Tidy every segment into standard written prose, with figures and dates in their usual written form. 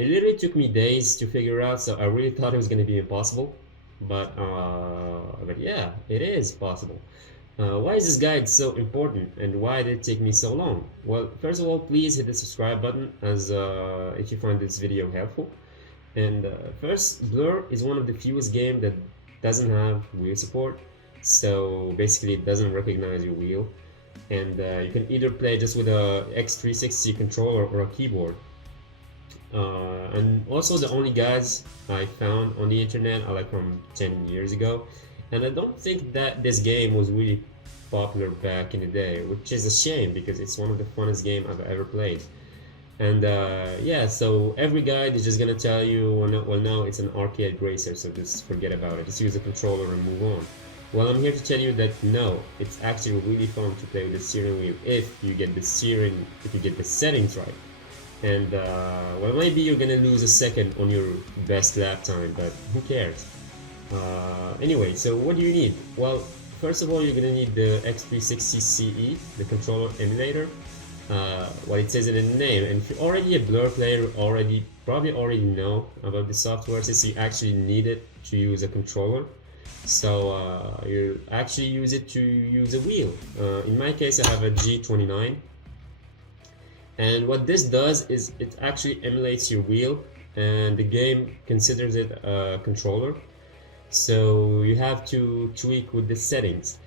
It literally took me days to figure out, so I really thought it was going to be impossible, but yeah, it is possible. Why is this guide so important, and why did it take me so long? Well, first of all, please hit the subscribe button as if you find this video helpful. And first, Blur is one of the fewest games that doesn't have wheel support, so basically it doesn't recognize your wheel, and you can either play just with a X360 controller or a keyboard. And also the only guides I found on the internet are like from 10 years ago, and I don't think that this game was really popular back in the day, which is a shame because it's one of the funnest games I've ever played. And yeah, so every guide is just gonna tell you, well, no, it's an arcade racer, so just forget about it. Just use the controller and move on. Well, I'm here to tell you that no, it's actually really fun to play with the steering wheel if you get the settings right. And well, maybe you're gonna lose a second on your best lap time, but who cares? Anyway, so what do you need? Well, first of all, you're gonna need the X360 CE, the controller emulator. What it says in the name, and if you're already a Blur player, you probably already know about the software, since you actually need it to use a controller. So you actually use it to use a wheel. In my case, I have a G29, and what this does is it actually emulates your wheel, and the game considers it a controller. So you have to tweak with the settings.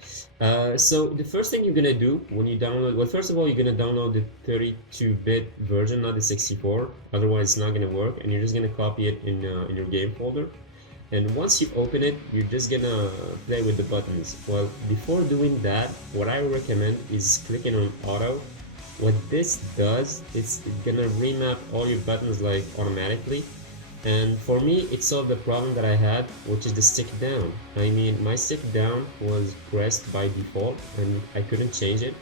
So the first thing you're gonna do when you download, well, first of all, you're gonna download the 32-bit version, not the 64. Otherwise, it's not gonna work, and you're just gonna copy it in your game folder. And once you open it, you're just gonna play with the buttons. Well, before doing that, what I recommend is clicking on auto. What this does is it's gonna remap all your buttons like automatically. And for me, it solved the problem that I had, which is the stick down. I mean, my stick down was pressed by default and I couldn't change it.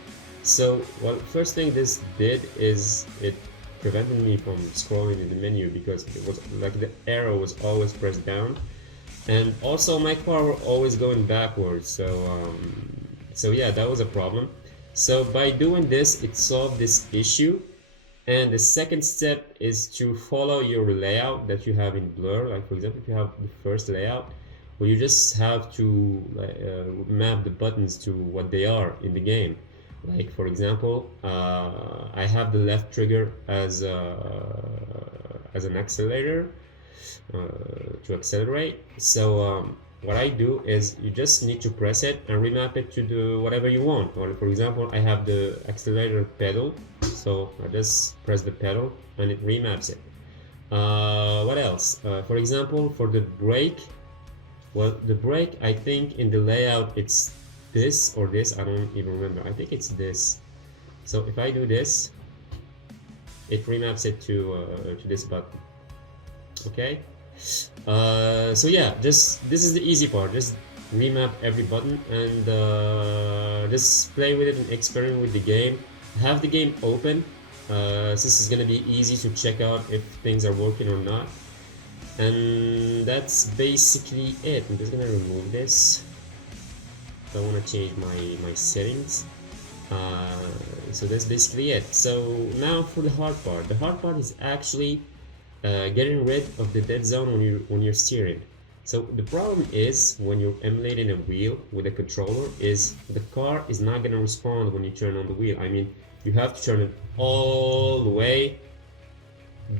So, well, first thing this did is it prevented me from scrolling in the menu because it was like the arrow was always pressed down. And also my car were always going backwards, so yeah, that was a problem. So by doing this, it solved this issue. And the second step is to follow your layout that you have in Blur. Like for example, if you have the first layout, well, you just have to map the buttons to what they are in the game. Like for example, I have the left trigger as an accelerator to accelerate. So what I do is you just need to press it and remap it to the whatever you want. Or for example, I have the accelerator pedal, so I just press the pedal and it remaps it. What else? For example, for the brake, well, the brake, I think in the layout it's this or this, I don't even remember. I think it's this. So if I do this, it remaps it to this button. Okay. So yeah, this is the easy part. Just remap every button and just play with it and experiment with the game. Have the game open, since it's gonna be easy to check out if things are working or not. And that's basically it. I'm just gonna remove this. I want to change my settings. So that's basically it. So now for the hard part. The hard part is actually getting rid of the dead zone when you're steering. So the problem is when you're emulating a wheel with a controller is the car is not gonna respond when you turn on the wheel. I mean, you have to turn it all the way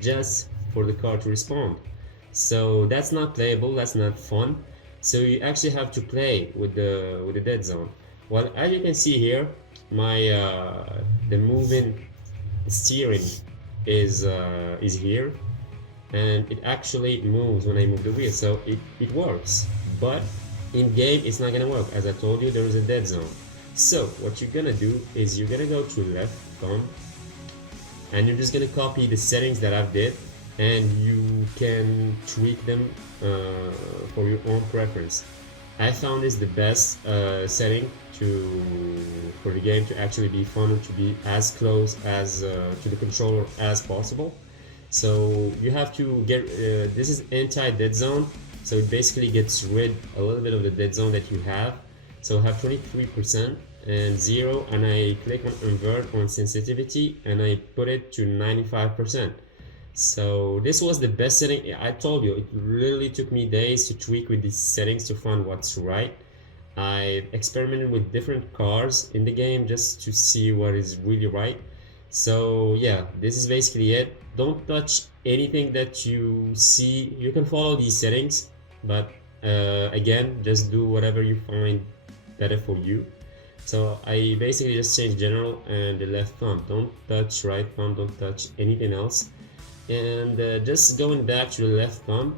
just for the car to respond. So that's not playable, that's not fun. So you actually have to play with the dead zone. Well, as you can see here, my the moving steering is here, and it actually moves when I move the wheel, so it works. But in game it's not gonna work. As I told you, there is a dead zone. So what you're gonna do is you're gonna go to left thumb and you're just gonna copy the settings that I've did, and you can tweak them for your own preference. I found this the best setting for the game to actually be fun and to be as close as to the controller as possible. So you have to get this is anti-dead zone, so it basically gets rid a little bit of the dead zone that you have. So I have 23% and 0, and I click on invert on sensitivity and I put it to 95%. So this was the best setting. I told you, it really took me days to tweak with these settings to find what's right. I experimented with different cars in the game just to see what is really right. So yeah, this is basically it. Don't touch anything that you see. You can follow these settings, but again, just do whatever you find better for you. So I basically just changed general and the left thumb. Don't touch right thumb, don't touch anything else. And just going back to the left thumb,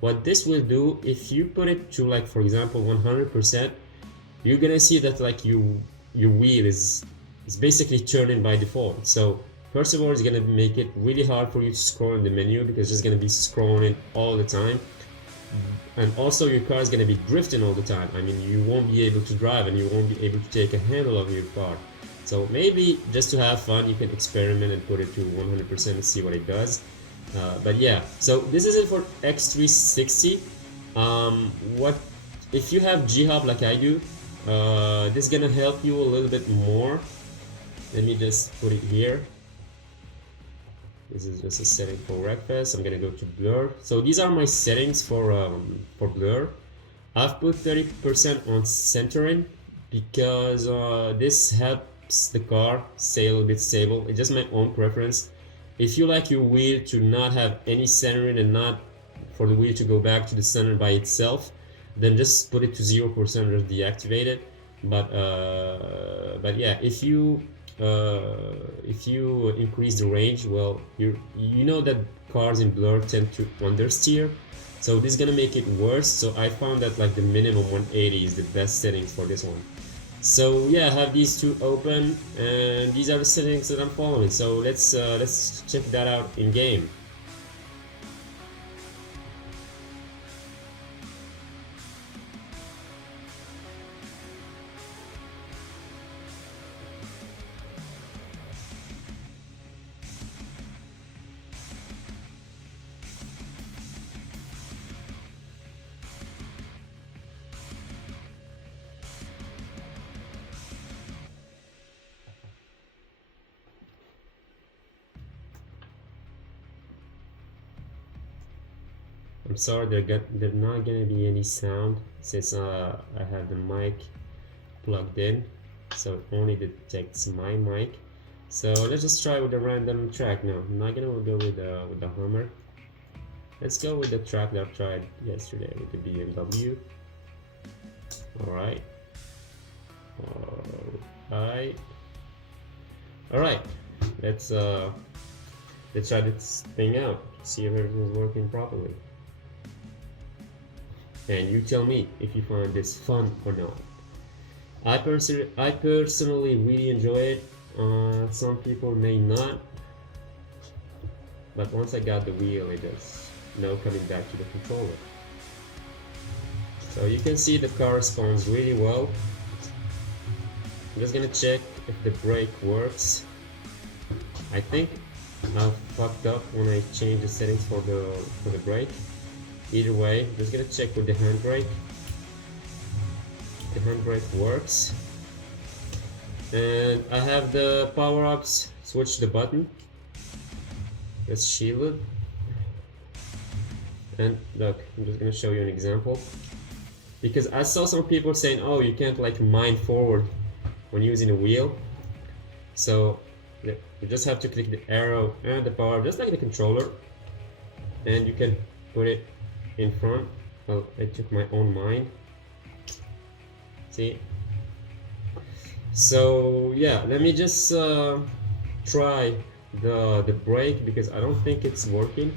what this will do, if you put it to, like, for example, 100%, you're gonna see that like your wheel is basically turning by default. So first of all, it's gonna make it really hard for you to scroll in the menu because it's gonna be scrolling all the time. And also your car is going to be drifting all the time. I mean, you won't be able to drive and you won't be able to take a handle of your car. So maybe just to have fun, you can experiment and put it to 100% and see what it does. But yeah, so this is it for X360. What if you have G-Hub like I do, this is gonna help you a little bit more. Let me just put it here. This is just a setting for Wreckfest. I'm gonna go to blur. So these are my settings for blur. I've put 30% on centering because this helps the car stay a little bit stable. It's just my own preference. If you like your wheel to not have any centering and not for the wheel to go back to the center by itself, then just put it to 0% or deactivate it. But yeah, if you increase the range, well, you know that cars in blur tend to understeer, so this is gonna make it worse. So I found that like the minimum 180 is the best settings for this one. So yeah, I have these two open and these are the settings that I'm following. So let's check that out in game. I'm sorry, there's not gonna be any sound since I have the mic plugged in, so it only detects my mic. So let's just try with a random track now. I'm not gonna go with the Hummer. Let's go with the track that I tried yesterday with the BMW. Alright. Alright. Let's try this thing out. See if everything's working properly. And you tell me if you find this fun or not. I personally really enjoy it. Some people may not, but once I got the wheel, it is no coming back to the controller. So you can see the car responds really well. I'm just gonna check if the brake works. I think I fucked up when I changed the settings for the brake. Either way, I'm just gonna check with the handbrake. The handbrake works. And I have the power-ups, switch the button. It's shielded. And look, I'm just gonna show you an example. Because I saw some people saying, oh, you can't like mine forward when using a wheel. So you just have to click the arrow and the power, just like the controller. And you can put it in front. Well, I took my own mine. See? So yeah, let me just try the brake because I don't think it's working.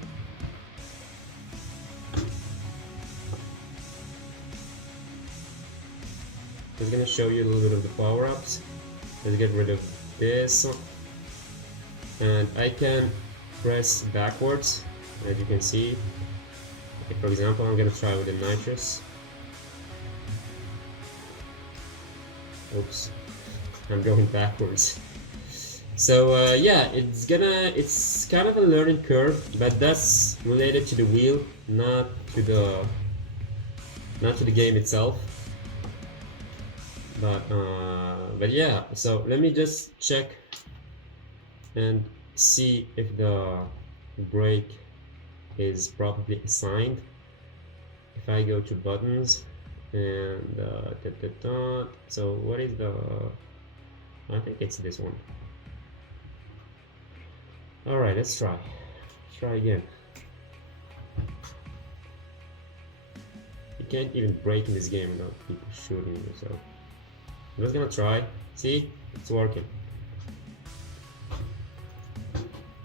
Just gonna show you a little bit of the power-ups. Let's get rid of this, and I can press backwards, as you can see. For example, I'm gonna try with the nitrous. Oops, I'm going backwards. So yeah, it's kind of a learning curve, but that's related to the wheel, not to the game itself. But yeah, so let me just check and see if the break is probably assigned. If I go to buttons and so what is the, I think it's this one. Alright, let's try again. You can't even break in this game without people shooting you, so I'm just gonna try. See, it's working.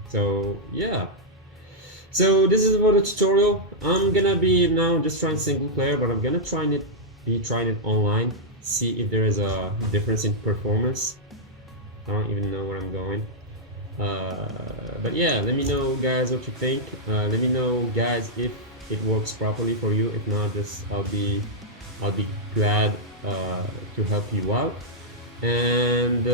So yeah, so this is for the tutorial. I'm gonna be now just trying single player, but I'm gonna be trying it online, see if there is a difference in performance. I don't even know where I'm going. But yeah, let me know guys what you think. Let me know guys if it works properly for you. If not, just I'll be glad to help you out. And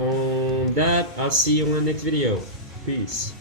on that, I'll see you on the next video. Peace.